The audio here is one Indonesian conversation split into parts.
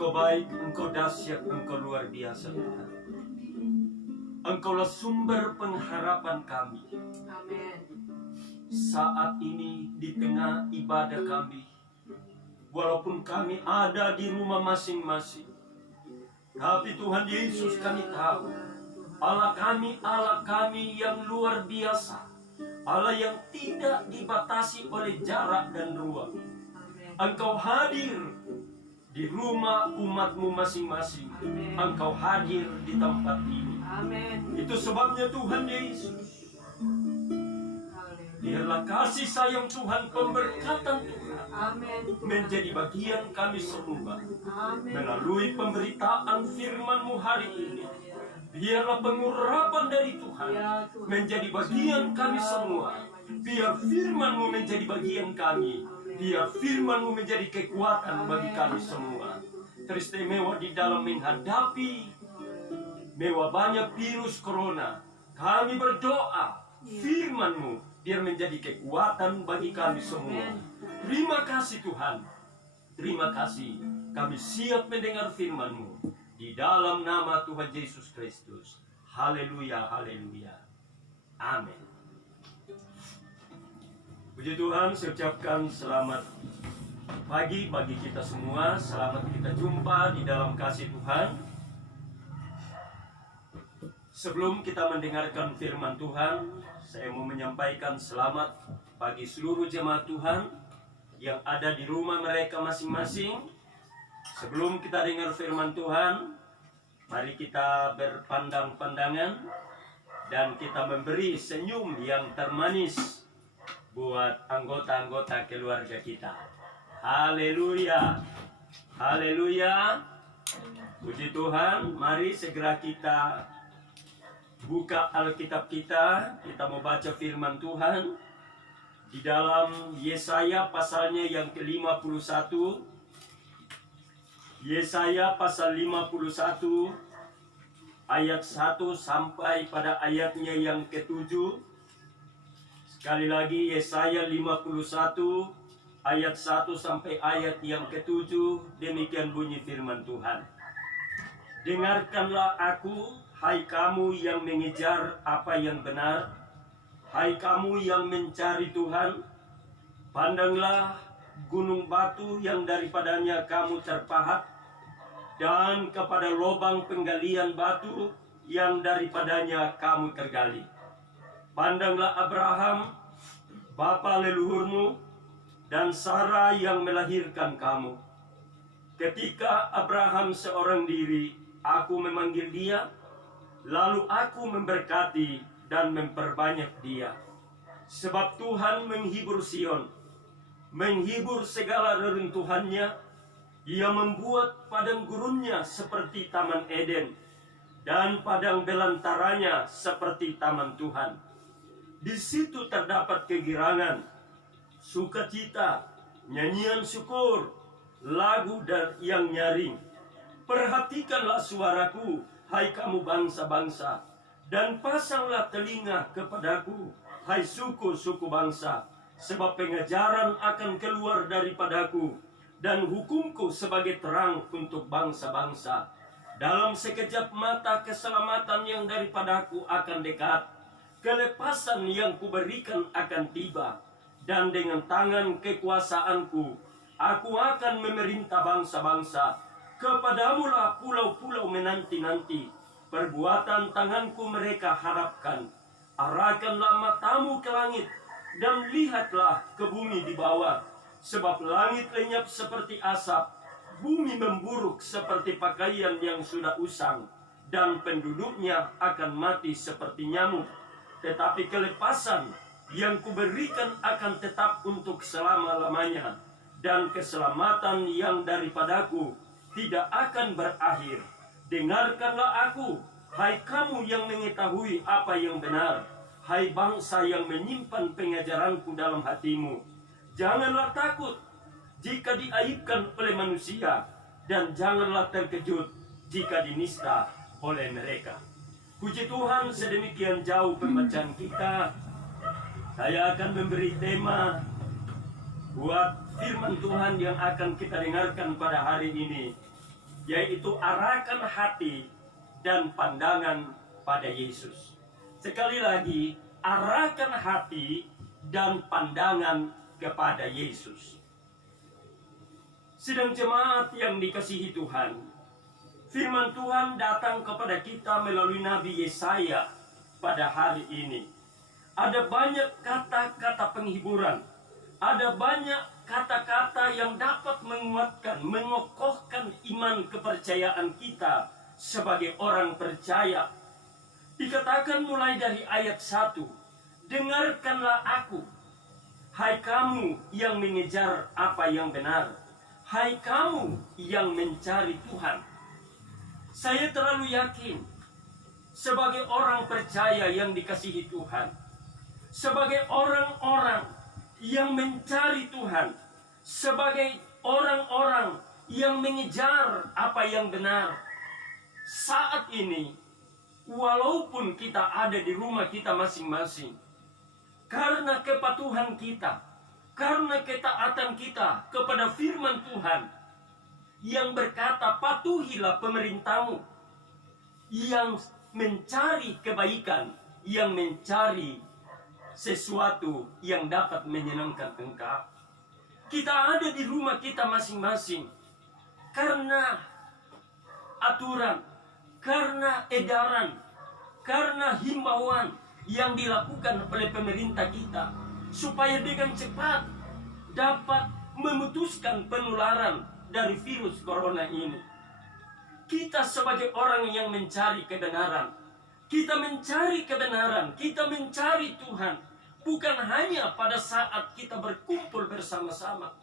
Engkau baik, Engkau dahsyat, Engkau luar biasa Tuhan. Engkaulah sumber pengharapan kami. Amin. Saat ini di tengah ibadah kami, walaupun kami ada di rumah masing-masing, tapi Tuhan Yesus kami tahu Allah kami yang luar biasa, Allah yang tidak dibatasi oleh jarak dan ruang. Engkau hadir di rumah umatmu masing-masing. Engkau hadir di tempat ini. Amin. Itu sebabnya Tuhan Yesus, biarlah kasih sayang Tuhan, pemberkatan Tuhan Amin. menjadi bagian kami semua. Amin. Melalui pemberitaan firman-Mu hari ini, biarlah pengurapan dari Tuhan menjadi bagian kami semua. Biar firman-Mu menjadi bagian kami. Biar firman-Mu menjadi kekuatan bagi kami semua. Teristimewa di dalam menghadapi mewah banyak virus corona. Kami berdoa firman-Mu biar menjadi kekuatan bagi kami semua. Terima kasih Tuhan. Terima kasih. Kami siap mendengar firman-Mu. Di dalam nama Tuhan Yesus Kristus. Haleluya, haleluya. Amin. Puji Tuhan, saya ucapkan selamat pagi bagi kita semua. Selamat kita jumpa di dalam kasih Tuhan. Sebelum kita mendengarkan firman Tuhan, saya mau menyampaikan selamat bagi seluruh jemaat Tuhan yang ada di rumah mereka masing-masing. Sebelum kita dengar firman Tuhan, mari kita berpandang-pandangan dan kita memberi senyum yang termanis buat anggota-anggota keluarga kita. Haleluya, haleluya. Puji Tuhan, mari segera kita buka Alkitab kita. Kita mau baca firman Tuhan di dalam Yesaya pasalnya yang ke-51. Yesaya pasal 51 ayat 1 sampai pada ayatnya yang ke-7. Sekali lagi Yesaya 51 ayat 1 sampai ayat yang ke-7. Demikian bunyi firman Tuhan. Dengarkanlah aku, hai kamu yang mengejar apa yang benar, hai kamu yang mencari Tuhan. Pandanglah gunung batu yang daripadanya kamu terpahat, dan kepada lubang penggalian batu yang daripadanya kamu tergali. Pandanglah Abraham, bapa leluhurmu, dan Sarah yang melahirkan kamu. Ketika Abraham seorang diri, aku memanggil dia, lalu aku memberkati dan memperbanyak dia. Sebab Tuhan menghibur Sion, menghibur segala reruntuhannya. Ia membuat padang gurunnya seperti taman Eden, dan padang belantaranya seperti taman Tuhan. Di situ terdapat kegirangan, sukacita, nyanyian syukur, lagu dan yang nyaring. Perhatikanlah suaraku, hai kamu bangsa-bangsa, dan pasanglah telinga kepadaku, hai suku-suku bangsa. Sebab pengajaran akan keluar daripadaku, dan hukumku sebagai terang untuk bangsa-bangsa. Dalam sekejap mata keselamatan yang daripadaku akan dekat, kelepasan yang kuberikan akan tiba, dan dengan tangan kekuasaanku aku akan memerintah bangsa-bangsa. Kepadamulah pulau-pulau menanti-nanti, perbuatan tanganku mereka harapkan. Arahkanlah matamu ke langit, dan lihatlah ke bumi di bawah. Sebab langit lenyap seperti asap, bumi memburuk seperti pakaian yang sudah usang, dan penduduknya akan mati seperti nyamuk. Tetapi kelepasan yang kuberikan akan tetap untuk selama-lamanya, dan keselamatan yang daripadaku tidak akan berakhir. Dengarkanlah aku, hai kamu yang mengetahui apa yang benar, hai bangsa yang menyimpan pengajaranku dalam hatimu. Janganlah takut jika diaibkan oleh manusia, dan janganlah terkejut jika dinista oleh mereka. Puji Tuhan, sedemikian jauh pembacaan kita. Saya akan memberi tema buat firman Tuhan yang akan kita dengarkan pada hari ini. yaitu arahkan hati dan pandangan pada Yesus. Sekali lagi, arahkan hati dan pandangan kepada Yesus. Sidang jemaat yang dikasihi Tuhan, firman Tuhan datang kepada kita melalui Nabi Yesaya pada hari ini. Ada banyak kata-kata penghiburan, ada banyak kata-kata yang dapat menguatkan, mengokohkan iman kepercayaan kita sebagai orang percaya. Dikatakan mulai dari ayat 1, dengarkanlah aku, hai kamu yang mengejar apa yang benar, hai kamu yang mencari Tuhan. Saya terlalu yakin, sebagai orang percaya yang dikasihi Tuhan, sebagai orang-orang yang mencari Tuhan, sebagai orang-orang yang mengejar apa yang benar, saat ini, walaupun kita ada di rumah kita masing-masing, karena kepatuhan kita, karena ketaatan kita kepada firman Tuhan yang berkata, patuhilah pemerintahmu, yang mencari kebaikan, yang mencari sesuatu yang dapat menyenangkan engkau. Kita ada di rumah kita masing-masing karena aturan, karena edaran, karena himbauan yang dilakukan oleh pemerintah kita, supaya dengan cepat dapat memutuskan penularan dari virus corona ini. Kita sebagai orang yang mencari kebenaran, kita mencari kebenaran, kita mencari Tuhan, bukan hanya pada saat kita berkumpul bersama-sama,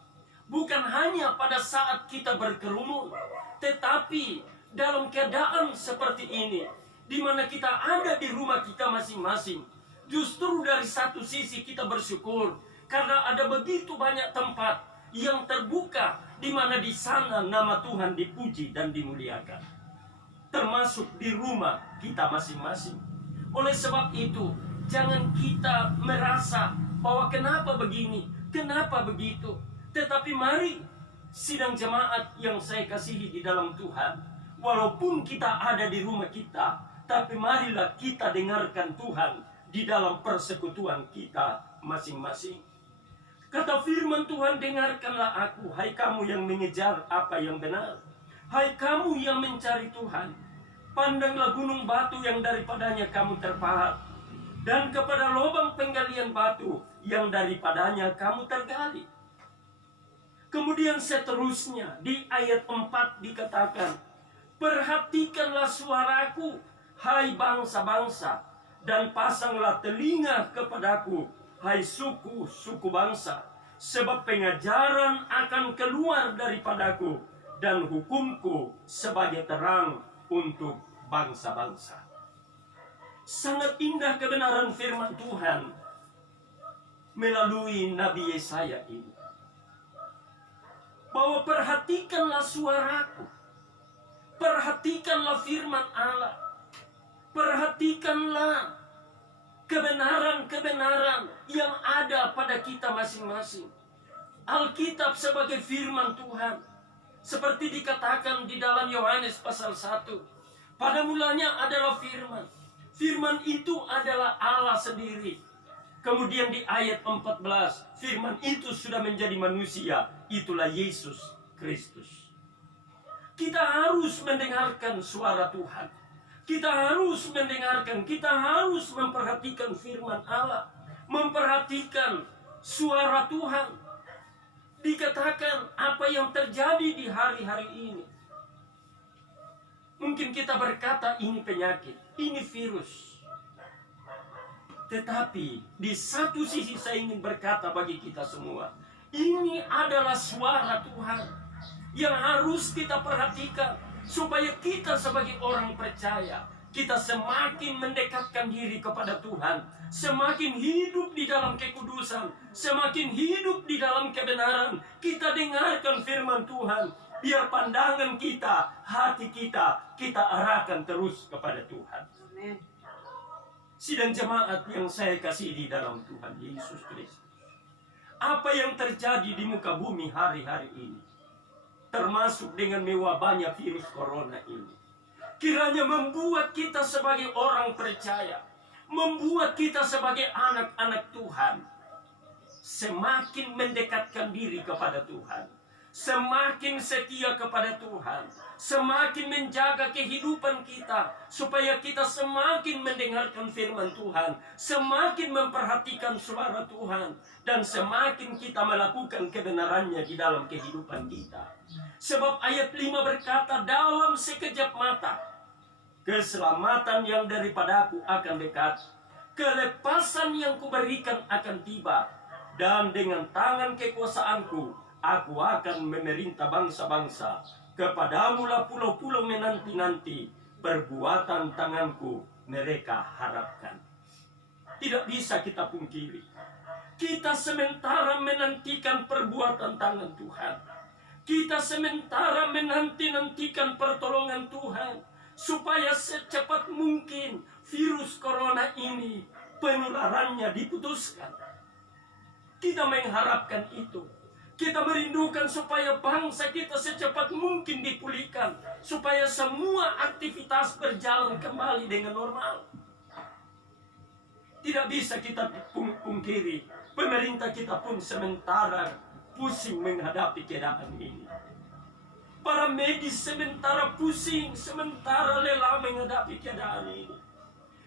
bukan hanya pada saat kita berkerumun, tetapi dalam keadaan seperti ini, di mana kita ada di rumah kita masing-masing, justru dari satu sisi kita bersyukur karena ada begitu banyak tempat yang terbuka, di mana di sana nama Tuhan dipuji dan dimuliakan, termasuk di rumah kita masing-masing. Oleh sebab itu, jangan kita merasa bahwa kenapa begini, kenapa begitu. Tetapi mari, sidang jemaat yang saya kasihi di dalam Tuhan, walaupun kita ada di rumah kita, tapi marilah kita dengarkan Tuhan di dalam persekutuan kita masing-masing. Kata firman Tuhan, dengarkanlah aku, hai kamu yang mengejar apa yang benar, hai kamu yang mencari Tuhan. Pandanglah gunung batu yang daripadanya kamu terpahat, dan kepada lubang penggalian batu yang daripadanya kamu tergali. Kemudian seterusnya di ayat 4 dikatakan, perhatikanlah suaraku, hai bangsa-bangsa, dan pasanglah telinga kepadaku, hai suku-suku bangsa, sebab pengajaran akan keluar daripadaku, dan hukumku sebagai terang untuk bangsa-bangsa. Sangat indah kebenaran firman Tuhan melalui Nabi Yesaya ini, bahwa perhatikanlah suaraku, perhatikanlah firman Allah, perhatikanlah kebenaran-kebenaran yang ada pada kita masing-masing. Alkitab sebagai firman Tuhan, seperti dikatakan di dalam Yohanes pasal 1, pada mulanya adalah firman, firman itu adalah Allah sendiri. Kemudian di ayat 14, firman itu sudah menjadi manusia, itulah Yesus Kristus. Kita harus mendengarkan suara Tuhan, kita harus mendengarkan, kita harus memperhatikan firman Allah, memperhatikan suara Tuhan. Dikatakan apa yang terjadi di hari-hari ini. Mungkin kita berkata ini penyakit, ini virus. Tetapi di satu sisi saya ingin berkata bagi kita semua, ini adalah suara Tuhan yang harus kita perhatikan, supaya kita sebagai orang percaya, kita semakin mendekatkan diri kepada Tuhan, semakin hidup di dalam kekudusan, semakin hidup di dalam kebenaran. Kita dengarkan firman Tuhan, biar pandangan kita, hati kita, kita arahkan terus kepada Tuhan. Amin. Sidang jemaat yang saya kasih di dalam Tuhan Yesus Kristus, apa yang terjadi di muka bumi hari-hari ini termasuk dengan mewabahnya virus corona ini. Kiranya membuat kita sebagai orang percaya, membuat kita sebagai anak-anak Tuhan semakin mendekatkan diri kepada Tuhan, semakin setia kepada Tuhan, semakin menjaga kehidupan kita, supaya kita semakin mendengarkan firman Tuhan, semakin memperhatikan suara Tuhan, dan semakin kita melakukan kebenarannya di dalam kehidupan kita. Sebab ayat 5 berkata, dalam sekejap mata, keselamatan yang daripadaku akan dekat, kelepasan yang kuberikan akan tiba, dan dengan tangan kekuasaanku, aku akan memerintah bangsa-bangsa. Kepadamulah pulau-pulau menanti-nanti, perbuatan tanganku mereka harapkan. Tidak bisa kita pungkiri, kita sementara menantikan perbuatan tangan Tuhan. Kita sementara menanti-nantikan pertolongan Tuhan, supaya secepat mungkin virus corona ini penularannya diputuskan. Kita mengharapkan itu. Kita merindukan supaya bangsa kita secepat mungkin dipulihkan, supaya semua aktivitas berjalan kembali dengan normal. Tidak bisa kita pungkiri, pemerintah kita pun sementara pusing menghadapi keadaan ini. Para medis sementara pusing, sementara lelah menghadapi keadaan ini.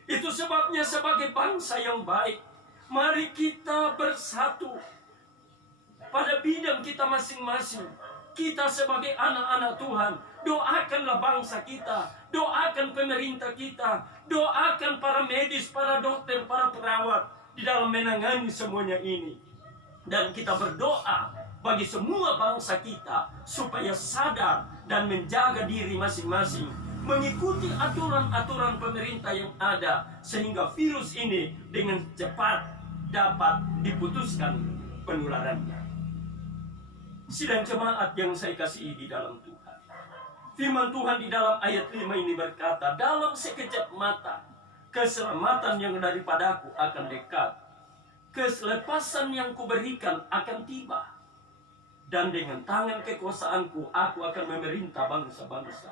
Itu sebabnya sebagai bangsa yang baik, mari kita bersatu pada bidang kita masing-masing. Kita sebagai anak-anak Tuhan, doakanlah bangsa kita, doakan pemerintah kita, doakan para medis, para dokter, para perawat di dalam menangani semuanya ini. Dan kita berdoa bagi semua bangsa kita supaya sadar dan menjaga diri masing-masing, mengikuti aturan-aturan pemerintah yang ada, sehingga virus ini dengan cepat dapat diputuskan penularannya. Sidang jemaat yang saya kasihi di dalam Tuhan, firman Tuhan di dalam ayat 5 ini berkata, dalam sekejap mata keselamatan yang daripadaku akan dekat, kelepasan yang kuberikan akan tiba, dan dengan tangan kekuasaanku aku akan memerintah bangsa-bangsa.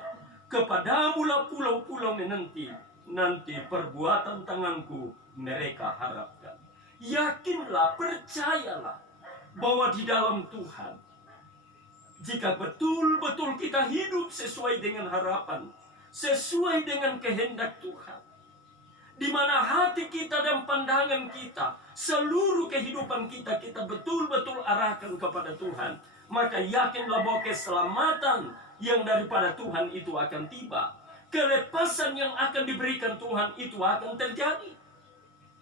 Kepadamulah pulau-pulau menanti, nanti perbuatan tanganku mereka harapkan. Yakinlah, percayalah bahwa di dalam Tuhan, jika betul-betul kita hidup sesuai dengan harapan, sesuai dengan kehendak Tuhan, di mana hati kita dan pandangan kita, seluruh kehidupan kita, kita betul-betul arahkan kepada Tuhan, maka yakinlah bahwa keselamatan yang daripada Tuhan itu akan tiba. Kelepasan yang akan diberikan Tuhan itu akan terjadi.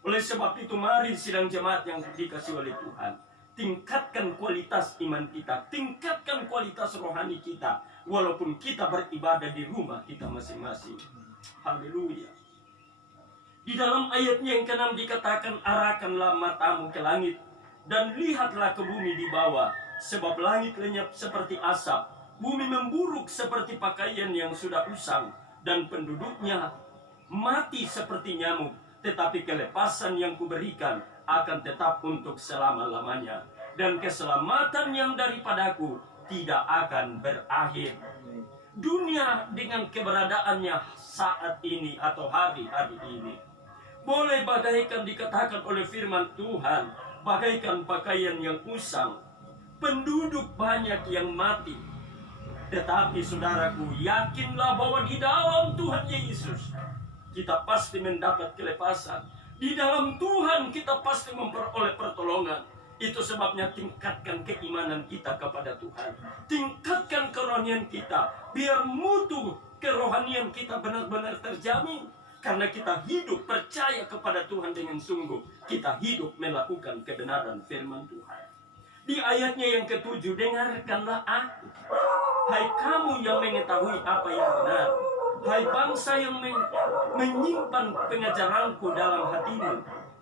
Oleh sebab itu, mari sidang jemaat yang dikasihi oleh Tuhan, tingkatkan kualitas iman kita, tingkatkan kualitas rohani kita, walaupun kita beribadah di rumah kita masing-masing. Haleluya. Di dalam ayatnya yang ke-6 dikatakan, arahkanlah matamu ke langit dan lihatlah ke bumi di bawah, sebab langit lenyap seperti asap, bumi memburuk seperti pakaian yang sudah usang, dan penduduknya mati seperti nyamuk. Tetapi kelepasan yang kuberikan akan tetap untuk selama-lamanya, dan keselamatan yang daripadaku tidak akan berakhir. Dunia dengan keberadaannya saat ini atau hari-hari ini boleh bagaikan dikatakan oleh firman Tuhan, bagaikan pakaian yang usang, penduduk banyak yang mati. Tetapi saudaraku, yakinlah bahwa di dalam Tuhan Yesus kita pasti mendapat kelepasan. Di dalam Tuhan kita pasti memperoleh pertolongan. Itu sebabnya tingkatkan keimanan kita kepada Tuhan, tingkatkan kerohanian kita, biar mutu kerohanian kita benar-benar terjamin. Karena kita hidup percaya kepada Tuhan dengan sungguh, kita hidup melakukan kebenaran firman Tuhan. Di ayatnya yang ke-7, dengarkanlah aku, hai kamu yang mengetahui apa yang benar, hai bangsa yang menyimpan pengajaranku dalam hatimu.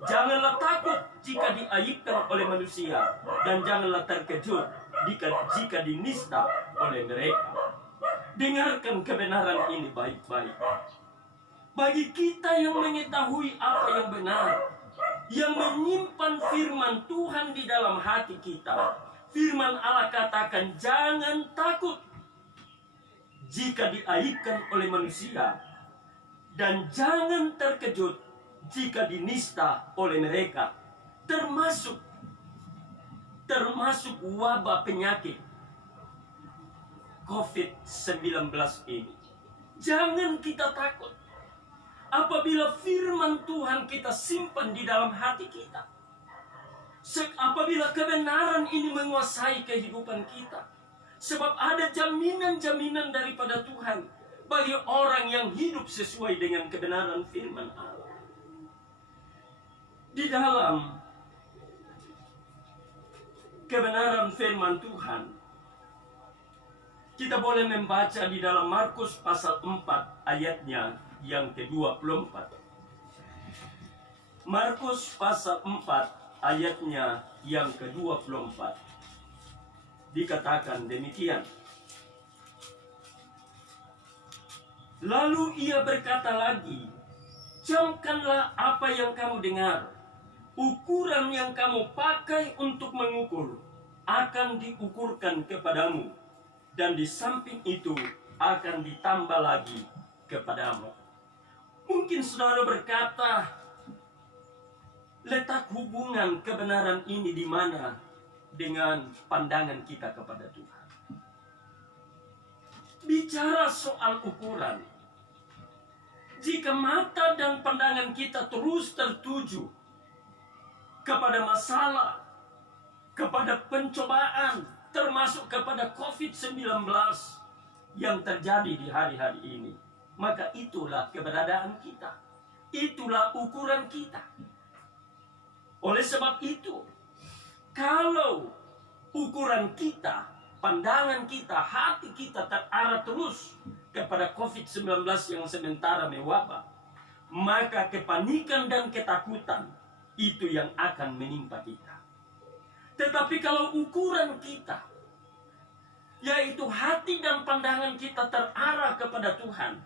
Janganlah takut jika diaibkan oleh manusia, dan janganlah terkejut jika dinista oleh mereka. Dengarkan kebenaran ini baik-baik. Bagi kita yang mengetahui apa yang benar, yang menyimpan firman Tuhan di dalam hati kita, firman Allah katakan, jangan takut jika diaibkan oleh manusia, dan jangan terkejut jika dinista oleh mereka, termasuk wabah penyakit COVID-19 ini. Jangan kita takut apabila firman Tuhan kita simpan di dalam hati kita. Apabila kebenaran ini menguasai kehidupan kita. Sebab ada jaminan-jaminan daripada Tuhan bagi orang yang hidup sesuai dengan kebenaran firman Allah. Di dalam kebenaran firman Tuhan, kita boleh membaca di dalam Markus pasal 4 ayatnya yang ke-24. Markus pasal 4 ayatnya yang ke-24. Dikatakan demikian. Lalu ia berkata lagi, camkanlah apa yang kamu dengar. Ukuran yang kamu pakai untuk mengukur akan diukurkan kepadamu, dan di samping itu akan ditambah lagi kepadamu. Mungkin saudara berkata, letak hubungan kebenaran ini di mana dengan pandangan kita kepada Tuhan. Bicara soal ukuran, jika mata dan pandangan kita terus tertuju kepada masalah, kepada pencobaan, termasuk kepada COVID-19 yang terjadi di hari-hari ini, maka itulah keberadaan kita. Itulah ukuran kita. Oleh sebab itu, kalau ukuran kita, pandangan kita, hati kita terarah terus kepada COVID-19 yang sementara mewabah, maka kepanikan dan ketakutan itu yang akan menimpa kita. Tetapi kalau ukuran kita, yaitu hati dan pandangan kita terarah kepada Tuhan,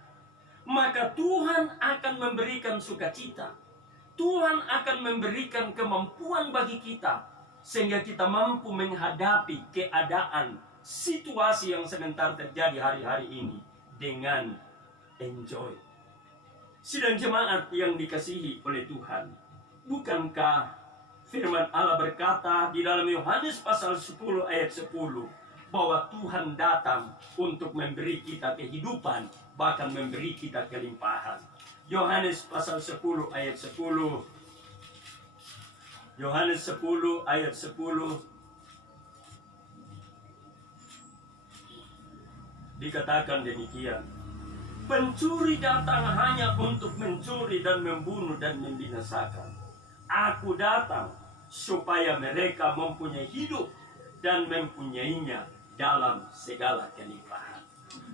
maka Tuhan akan memberikan sukacita. Tuhan akan memberikan kemampuan bagi kita, sehingga kita mampu menghadapi keadaan, situasi yang sementara terjadi hari-hari ini dengan enjoy. Sidang jemaat yang dikasihi oleh Tuhan, bukankah firman Allah berkata di dalam Yohanes pasal 10 ayat 10 bahwa Tuhan datang untuk memberi kita kehidupan, bahkan memberi kita kelimpahan. Yohanes pasal 10 ayat 10. Yohanes 10 ayat 10. Dikatakan demikian. Pencuri datang hanya untuk mencuri dan membunuh dan membinasakan. Aku datang supaya mereka mempunyai hidup dan mempunyainya dalam segala kelimpahan.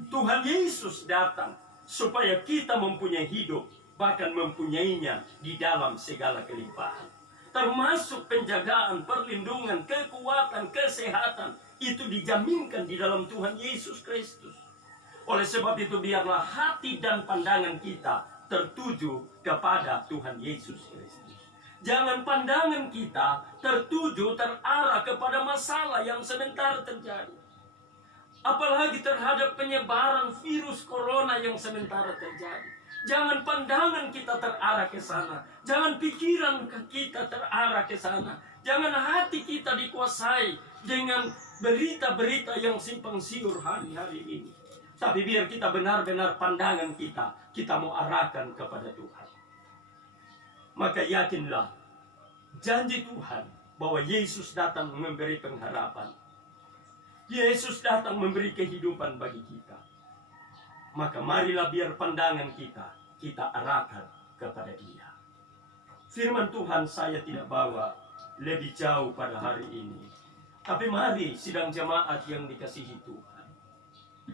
Tuhan Yesus datang supaya kita mempunyai hidup, bahkan mempunyainya di dalam segala kelimpahan. Termasuk penjagaan, perlindungan, kekuatan, kesehatan, itu dijaminkan di dalam Tuhan Yesus Kristus. Oleh sebab itu biarlah hati dan pandangan kita tertuju kepada Tuhan Yesus Kristus. Jangan pandangan kita tertuju, terarah kepada masalah yang sementara terjadi. Apalagi terhadap penyebaran virus corona yang sementara terjadi. Jangan pandangan kita terarah ke sana. Jangan pikiran kita terarah ke sana. Jangan hati kita dikuasai dengan berita-berita yang simpang siur hari-hari ini. Tapi biar kita benar-benar pandangan kita mau arahkan kepada Tuhan. Maka yakinlah janji Tuhan bahwa Yesus datang memberi pengharapan. Yesus datang memberi kehidupan bagi kita. Maka marilah biar pandangan kita arahkan kepada Dia. Firman Tuhan saya tidak bawa lebih jauh pada hari ini. Tapi mari sidang jemaat yang dikasihi Tuhan,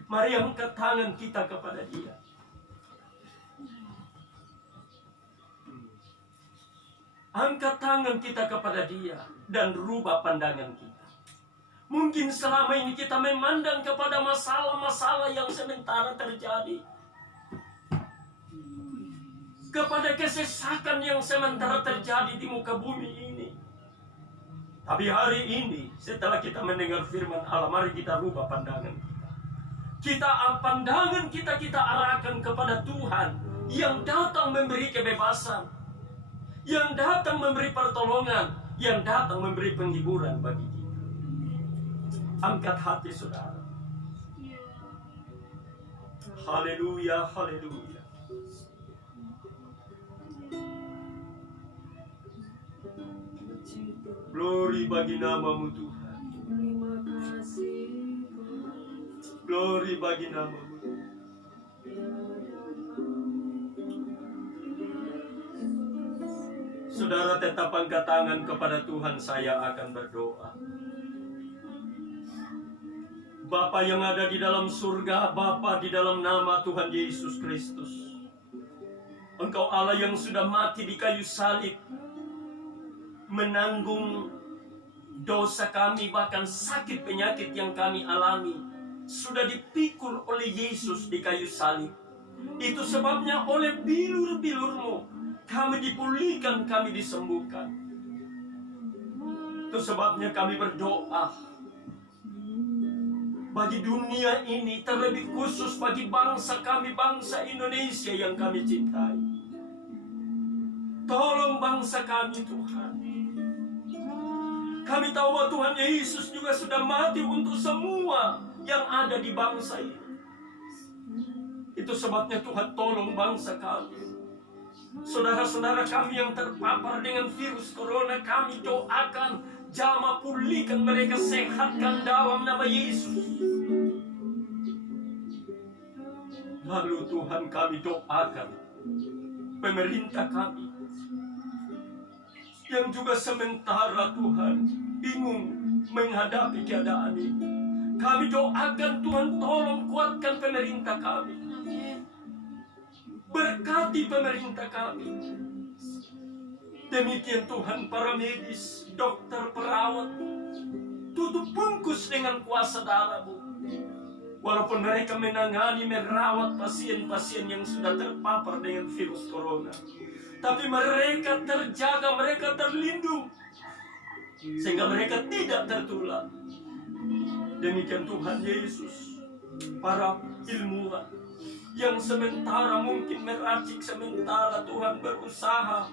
mari angkat tangan kita kepada Dia. Angkat tangan kita kepada Dia dan rubah pandangan kita. Mungkin selama ini kita memandang kepada masalah-masalah yang sementara terjadi, kepada kesesakan yang sementara terjadi di muka bumi ini. Tapi hari ini setelah kita mendengar firman Allah, mari kita rubah pandangan kita. Pandangan kita arahkan kepada Tuhan yang datang memberi kebebasan, yang datang memberi pertolongan, yang datang memberi penghiburan bagi kita. Angkat hati saudara. Haleluya, haleluya. Glory bagi namamu Tuhan. Terima kasih. Glory bagi namamu. Saudara tetap angkat tangan kepada Tuhan, saya akan berdoa. Bapa yang ada di dalam surga, Bapa di dalam nama Tuhan Yesus Kristus. Engkau Allah yang sudah mati di kayu salib, menanggung dosa kami, bahkan sakit penyakit yang kami alami, sudah dipikul oleh Yesus di kayu salib. Itu sebabnya oleh bilur-bilur-Mu kami dipulihkan, kami disembuhkan. Itu sebabnya kami berdoa bagi dunia ini, terlebih khusus bagi bangsa kami, bangsa Indonesia yang kami cintai. Tolong bangsa kami Tuhan. Kami tahu bahwa Tuhan Yesus juga sudah mati untuk semua yang ada di bangsa ini. Itu sebabnya Tuhan tolong bangsa kami. Saudara-saudara kami yang terpapar dengan virus corona, kami doakan, jamah pulihkan mereka, sehatkan dalam nama Yesus. Lalu Tuhan kami doakan pemerintah kami yang juga sementara Tuhan bingung menghadapi keadaan ini. Kami doakan Tuhan tolong kuatkan pemerintah kami. Berkati pemerintah kami. Demikian Tuhan, para medis, dokter, perawat, tutup bungkus dengan kuasa darah-Mu. Walaupun mereka menangani, merawat pasien-pasien yang sudah terpapar dengan virus corona, tapi mereka terjaga, mereka terlindung, sehingga mereka tidak tertular. Demikian Tuhan Yesus, para ilmuwan yang sementara mungkin meracik, sementara Tuhan berusaha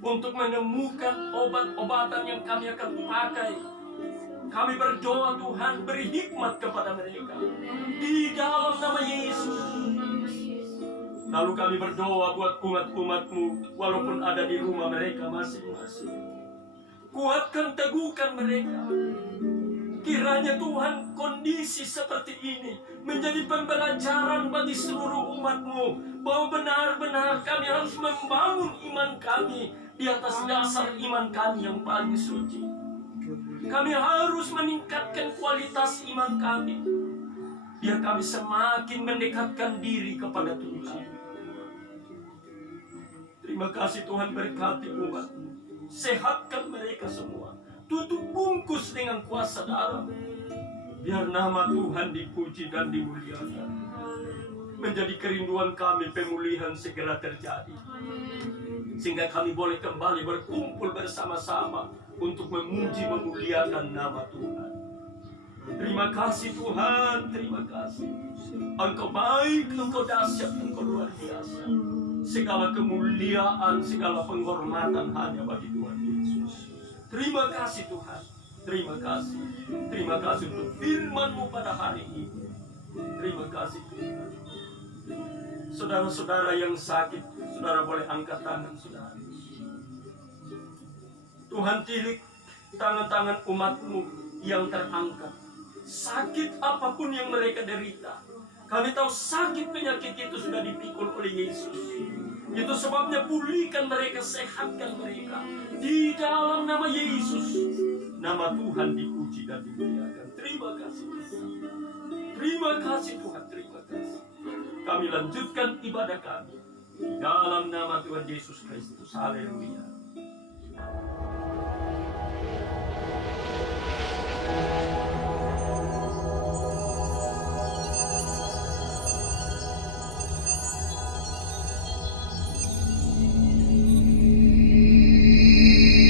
untuk menemukan obat-obatan yang kami akan pakai. Kami berdoa Tuhan beri hikmat kepada mereka di dalam nama Yesus. Lalu kami berdoa buat umat-umat-Mu walaupun ada di rumah mereka masing-masing. Kuatkan, teguhkan mereka. Kiranya Tuhan kondisi seperti ini menjadi pembelajaran bagi seluruh umat-Mu, bahwa benar-benar kami harus membangun iman kami di atas dasar iman kami yang paling suci. Kami harus meningkatkan kualitas iman kami, biar kami semakin mendekatkan diri kepada Tuhan. Terima kasih Tuhan, berkati umat-Mu, sehatkan mereka semua, tutup bungkus dengan kuasa darah, biar nama Tuhan dipuji dan dimuliakan. Menjadi kerinduan kami pemulihan segera terjadi, sehingga kami boleh kembali berkumpul bersama-sama untuk memuji, memuliakan nama Tuhan. Terima kasih Tuhan, terima kasih. Engkau baik, Engkau dahsyat, Engkau luar biasa. Segala kemuliaan, segala penghormatan hanya bagi Tuhan Yesus. Terima kasih Tuhan, terima kasih. Terima kasih untuk firman-Mu pada hari ini. Terima kasih Tuhan. Saudara-saudara yang sakit, saudara boleh angkat tangan saudara. Tuhan tilik tangan-tangan umat-Mu yang terangkat. Sakit apapun yang mereka derita, kami tahu sakit penyakit itu sudah dipikul oleh Yesus. Itu sebabnya pulihkan mereka, sehatkan mereka di dalam nama Yesus. Nama Tuhan dipuji dan dimuliakan. Terima kasih. Terima kasih Tuhan, terima kasih. Kami lanjutkan ibadah kami dalam nama Tuhan Yesus Kristus. Haleluya.